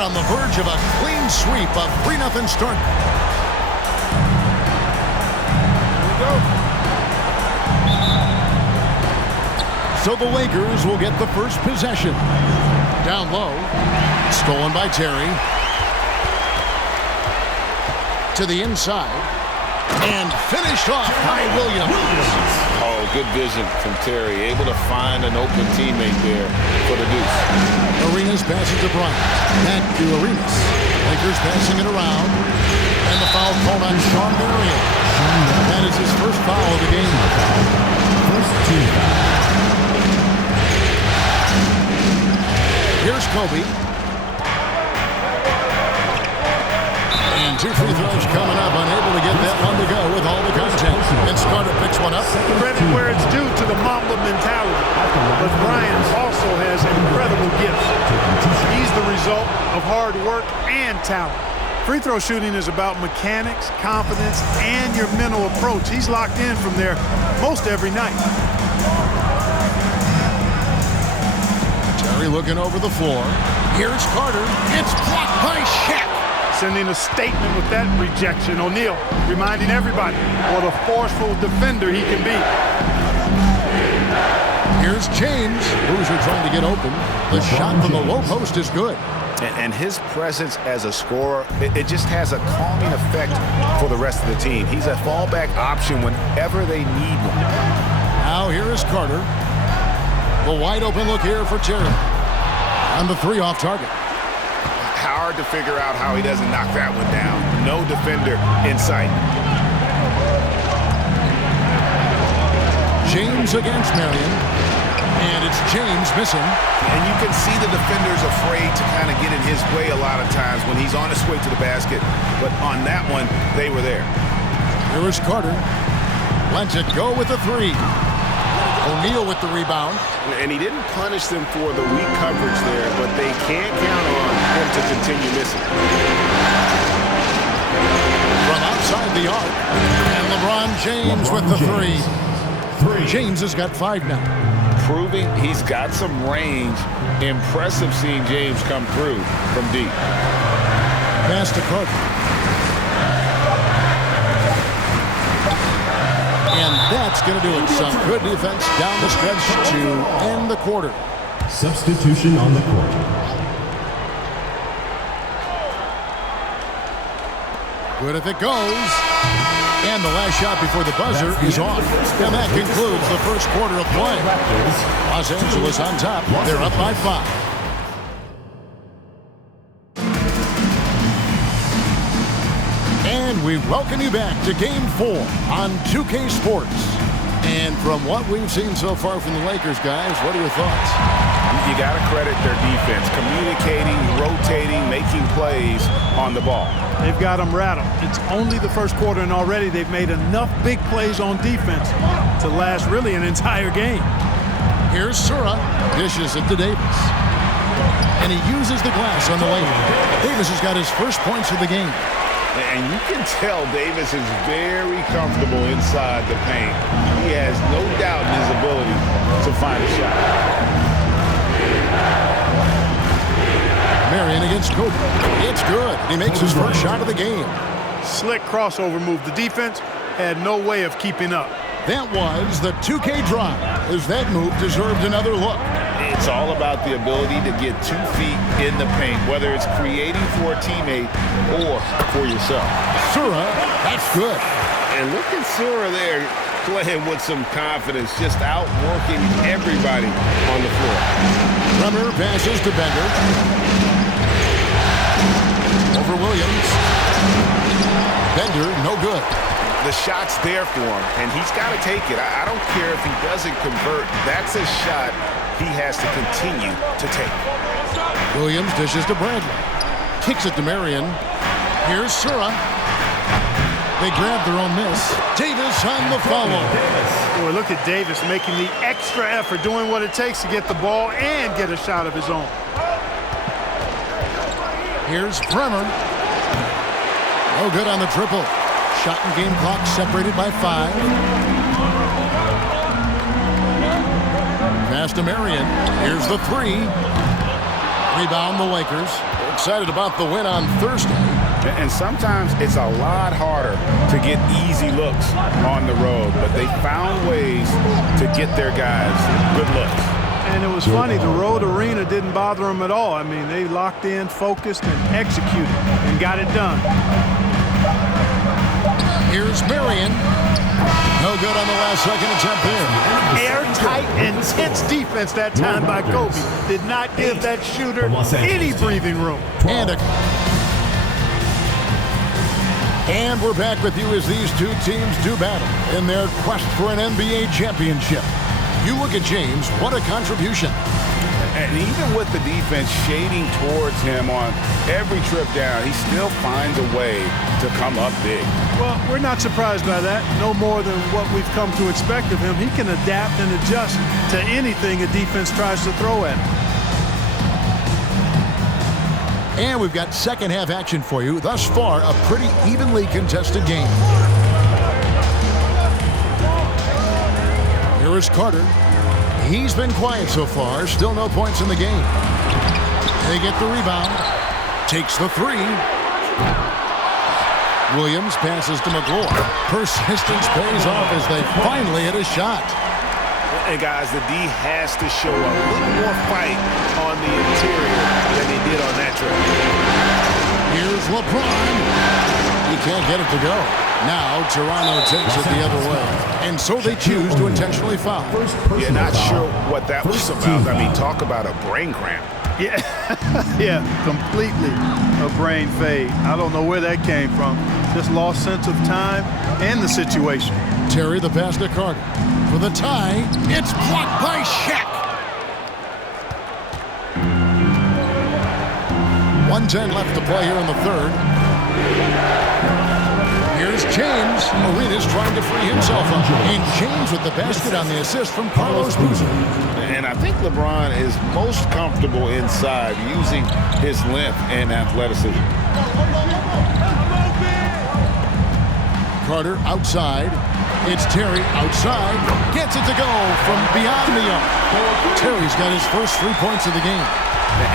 They're on the verge of a clean sweep, a 3-0 start. Here we go. So the Lakers will get the first possession. Down low. Stolen by Terry. To the inside. And finished off by Williams. Oh, good vision from Terry. Able to find an open teammate there for the deuce. Arenas passes to Bryant. Back to Arenas. Lakers passing it around. And the foul called on Shawn Marion. That is his first foul of the game. First team foul. Here's Kobe. And 2 free throws coming up. Unable to get that one to go with all the contact. And Carter picks one up. Credit where it's due to the Mamba mentality. But Bryant also has incredible gifts. He's the result of hard work and talent. Free throw shooting is about mechanics, confidence, and your mental approach. He's locked in from there most every night. Terry looking over the floor. Here's Carter. It's blocked by Shaq. Sending a statement with that rejection. O'Neal reminding everybody what a forceful defender he can be. Here's James. Boozer trying to get open. The shot from the low post is good. And his presence as a scorer, it just has a calming effect for the rest of the team. He's a fallback option whenever they need one. Now here is Carter. The wide open look here for Terry. And the 3 off target. Hard to figure out how he doesn't knock that one down. No defender in sight. James against Marion. And it's James missing. And you can see the defender's afraid to kind of get in his way a lot of times when he's on his way to the basket. But on that one, they were there. Here is Carter. Lets it go with the 3. O'Neal with the rebound. And he didn't punish them for the weak coverage there, but they can't count on him to continue missing. From outside the arc. And LeBron James with the 3. James has got 5 now. Proving he's got some range. Impressive seeing James come through from deep. Pass to Carter. And that's going to do it. Some good defense down the stretch to end the quarter. Substitution on the court. Good if it goes. And the last shot before the buzzer is off. And that concludes the first quarter of play. Los Angeles on top. They're up by 5. And we welcome you back to Game 4 on 2K Sports. And from what we've seen so far from the Lakers, guys, what are your thoughts? You got to credit their defense. Communicating, rotating, making plays on the ball. They've got them rattled. It's only the first quarter, and already they've made enough big plays on defense to last really an entire game. Here's Sura. Dishes it to Davis. And he uses the glass on the lane. Davis has got his first points of the game. And you can tell Davis is very comfortable inside the paint. He has no doubt in his ability to find a shot. Marion against Kobe. It's good. He makes his first shot of the game. Slick crossover move. The defense had no way of keeping up. That was the 2K drive, as that move deserved another look. It's all about the ability to get 2 feet in the paint, whether it's creating for a teammate or for yourself. Sura, that's good. And look at Sura there playing with some confidence, just outworking everybody on the floor. Bremer passes to Bender. Over Williams. Bender, no good. The shot's there for him, and he's got to take it. I don't care if he doesn't convert. That's a shot he has to continue to take. Williams dishes to Bradley. Kicks it to Marion. Here's Sura. They grab their own miss. Davis on the follow. Boy, look at Davis making the extra effort, doing what it takes to get the ball and get a shot of his own. Here's Bremer. No good on the triple. Shot and game clock separated by 5. Pass to Marion. Here's the 3. Rebound the Lakers. excited about the win on Thursday. And sometimes it's a lot harder to get easy looks on the road, but they found ways to get their guys good looks. And it was funny, the road arena didn't bother them at all. I mean, they locked in, focused, and executed, and got it done. Here's Marion. No good on the last second attempt there. Airtight, intense defense that time by Kobe. Did not give that shooter any breathing room. And we're back with you as these two teams do battle in their quest for an NBA championship. You look at James, what a contribution. And even with the defense shading towards him on every trip down, he still finds a way to come up big. Well, we're not surprised by that. No more than what we've come to expect of him. He can adapt and adjust to anything a defense tries to throw at him. And we've got second half action for you. Thus far, a pretty evenly contested game. Here is Carter. He's been quiet so far. Still no points in the game. They get the rebound. Takes the three. Williams passes to McGlory. Persistence pays off as they finally hit a shot. And guys, the D has to show a little more fight on the interior than he did on that trip. Here's LeBron. He can't get it to go. Now Toronto takes it the other way. And so they choose to intentionally foul. Yeah, not sure what that was about. I mean, talk about a brain cramp. Yeah, yeah, completely a brain fade. I don't know where that came from. Just lost sense of time and the situation. Terry the pass to Carter. For the tie, it's blocked by Shaq. 1:10 left to play here in the third. Here's James. Arenas trying to free himself up. And James with the basket on the assist from Carlos Boozer. And I think LeBron is most comfortable inside using his length and athleticism. Carter outside. It's Terry outside. Gets it to go from beyond the arc. Terry's got his first 3 points of the game.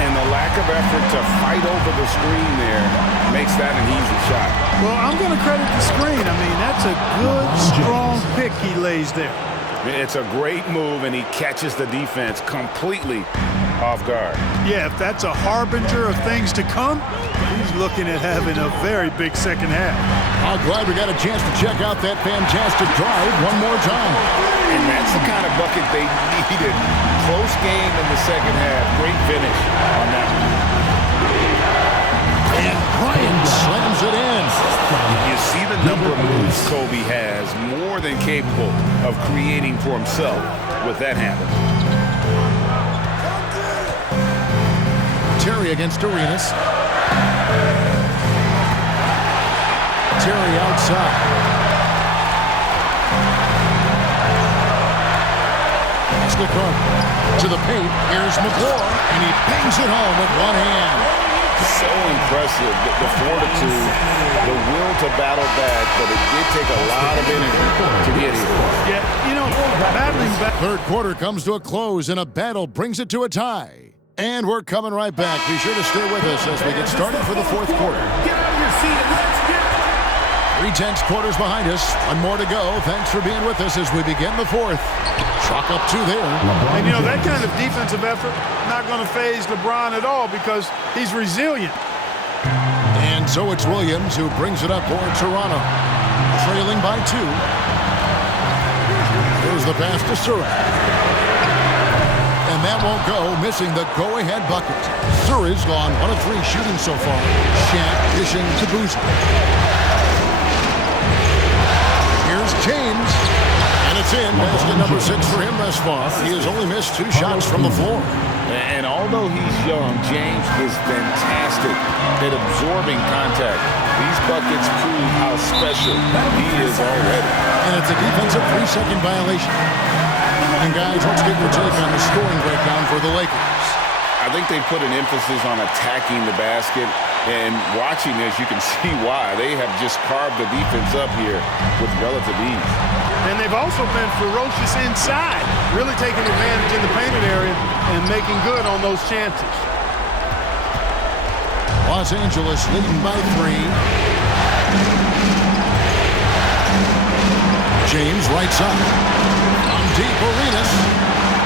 And the lack of effort to fight over the screen there makes that an easy shot. Well, I'm going to credit the screen. I mean, that's a good, strong pick he lays there. It's a great move, and he catches the defense completely off guard. Yeah, if that's a harbinger of things to come, he's looking at having a very big second half. I'm glad we got a chance to check out that fantastic drive one more time. And that's the kind of bucket they needed. Close game in the second half. Great finish on that one. And Bryant slams it in. You see the number of moves Kobe has, more than capable of creating for himself with that handle. Terry against Arenas. Terry outside. Pass to Carter. To the paint. Here's McGlory. And he bangs it home with one hand. So impressive, the fortitude, the will to battle back, but it did take a lot of energy to get here. Yeah, you know, battling back. Third quarter comes to a close, and a battle brings it to a tie. And we're coming right back. Be sure to stay with us as we get started for the fourth quarter. Get out of your seat and let's get it. 3 tenths quarters behind us. One more to go. Thanks for being with us as we begin the fourth. Chalk up 2 there. And, you know, that kind of defensive effort not going to faze LeBron at all because he's resilient. And so it's Williams who brings it up for Toronto. Trailing by 2. Here's the pass to Surratt. And that won't go, missing the go-ahead bucket. Surratt's gone 1 of 3 shooting so far. Shaq dishing to Boozer. Here's James. And it's in. Basket number 6 for him thus far. He has only missed 2 shots from the floor. And although he's young, James is fantastic at absorbing contact. These buckets prove how special he is already. And it's a defensive 3-second violation. And guys, let's get your take on the scoring breakdown for the Lakers. I think they put an emphasis on attacking the basket, and watching this, you can see why. They have just carved the defense up here with relative ease. And they've also been ferocious inside, really taking advantage in the painted area and making good on those chances. Los Angeles leading by 3. James right side. On deep, Arenas.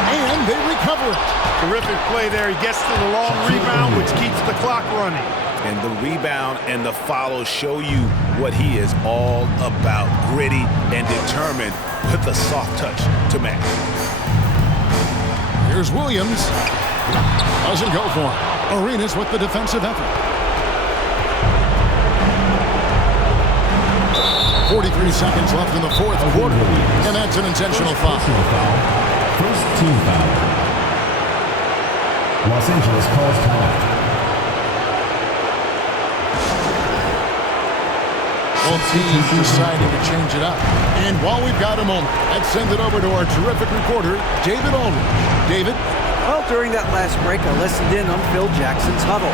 And they recover it. Terrific play there. He gets to the long rebound, which keeps the clock running. And the rebound and the follow show you what he is all about. Gritty and determined with a soft touch to match. Here's Williams. Doesn't go for it. Arenas with the defensive effort. 43 seconds left in the fourth quarter. And that's an intentional foul. First team foul. Los Angeles calls timeout. Both teams deciding to change it up. And while we've got a moment, let's send it over to our terrific reporter, David Aldridge. David? Well, during that last break, I listened in on Phil Jackson's huddle.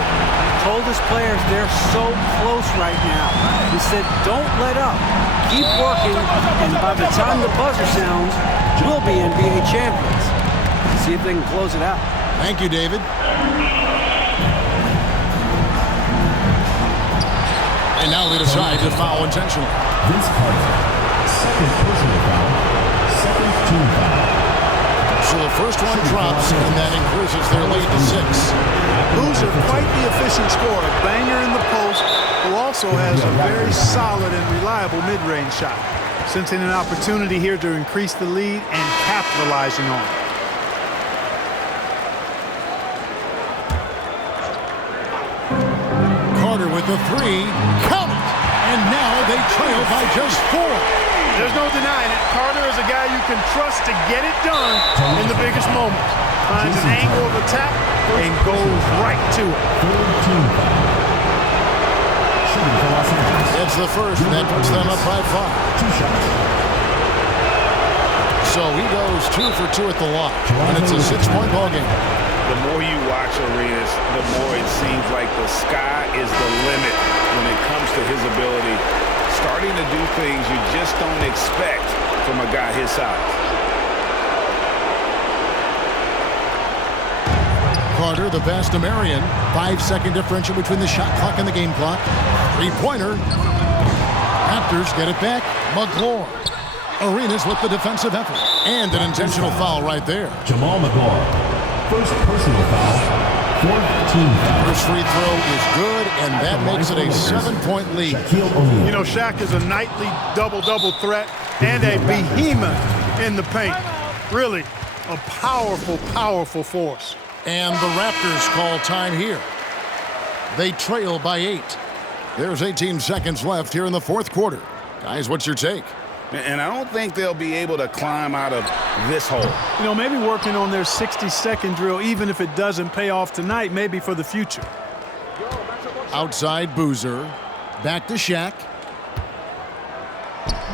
Told his players they're so close right now. He said, don't let up. Keep working, and by the time the buzzer sounds, we'll be NBA champions. See if they can close it out. Thank you, David. And now they decide to foul intentionally. Vince Carter, second personal foul, second team foul. So the first one drops, and that increases their lead to 6. Boozer, quite the efficient scorer, banger in the post, who also has a very solid and reliable mid-range shot. Sensing an opportunity here to increase the lead and capitalizing on it. Carter with the 3, count it! And now they trail by just 4. There's no denying it. Carter is a guy you can trust to get it done in the biggest moments. Finds an angle of attack and goes right to it. Shooting for Los Angeles. It's the first, and that puts them up by 5. 2 shots. So he goes 2 for 2 at the line, and it's a 6-point ball game. The more you watch Arenas, the more it seems like the sky is the limit when it comes to his ability. Starting to do things you just don't expect from a guy his size. Carter, the pass to Marion. 5-second differential between the shot clock and the game clock. 3-pointer. Raptors get it back. McGlure. Arenas with the defensive effort. And an intentional foul right there. Jamal McGlure. First personal foul. Fourth team foul. First free throw is good, and that makes it a 7-point lead. You know, Shaq is a nightly double-double threat and a behemoth in the paint. Really a powerful, powerful force. And the Raptors call time here. They trail by 8. There's 18 seconds left here in the fourth quarter. Guys, what's your take? And I don't think they'll be able to climb out of this hole. You know, maybe working on their 60-second drill, even if it doesn't pay off tonight, maybe for the future. Outside Boozer. Back to Shaq.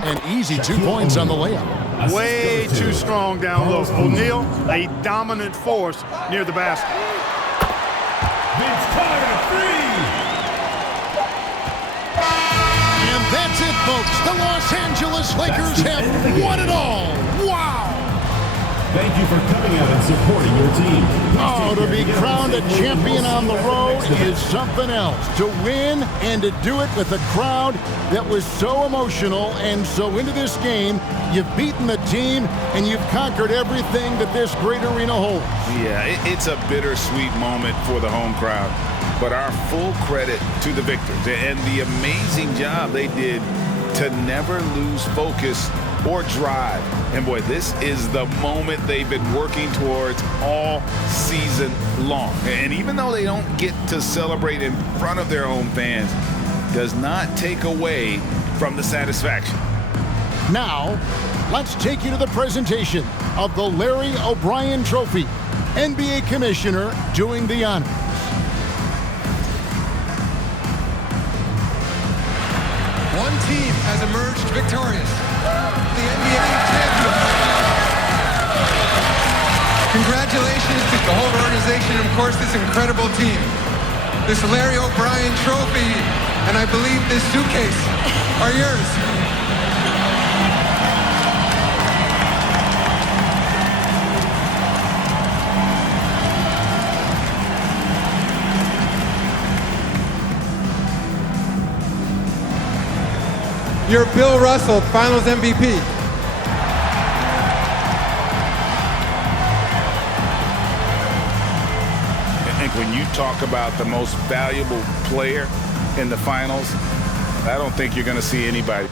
An easy 2 points on the layup. Way too strong down low. O'Neal, a dominant force near the basket. Vince Carter, 3. And that's it, folks. The Los Angeles Lakers have won it all. Wow! Thank you for coming out and supporting your team. Oh, to be crowned a champion on the road is something else. To win and to do it with a crowd that was so emotional and so into this game, you've beaten the team and you've conquered everything that this great arena holds. Yeah, it's a bittersweet moment for the home crowd. But our full credit to the victors and the amazing job they did to never lose focus or drive. And boy, this is the moment they've been working towards all season long. And even though they don't get to celebrate in front of their home fans, does not take away from the satisfaction. Now, let's take you to the presentation of the Larry O'Brien Trophy. NBA Commissioner doing the honors. One team has emerged victorious. The NBA champion. Congratulations to the whole organization and, of course, this incredible team. This Larry O'Brien Trophy and I believe this suitcase are yours. your Bill Russell Finals MVP. I think when you talk about the most valuable player in the finals, I don't think you're going to see anybody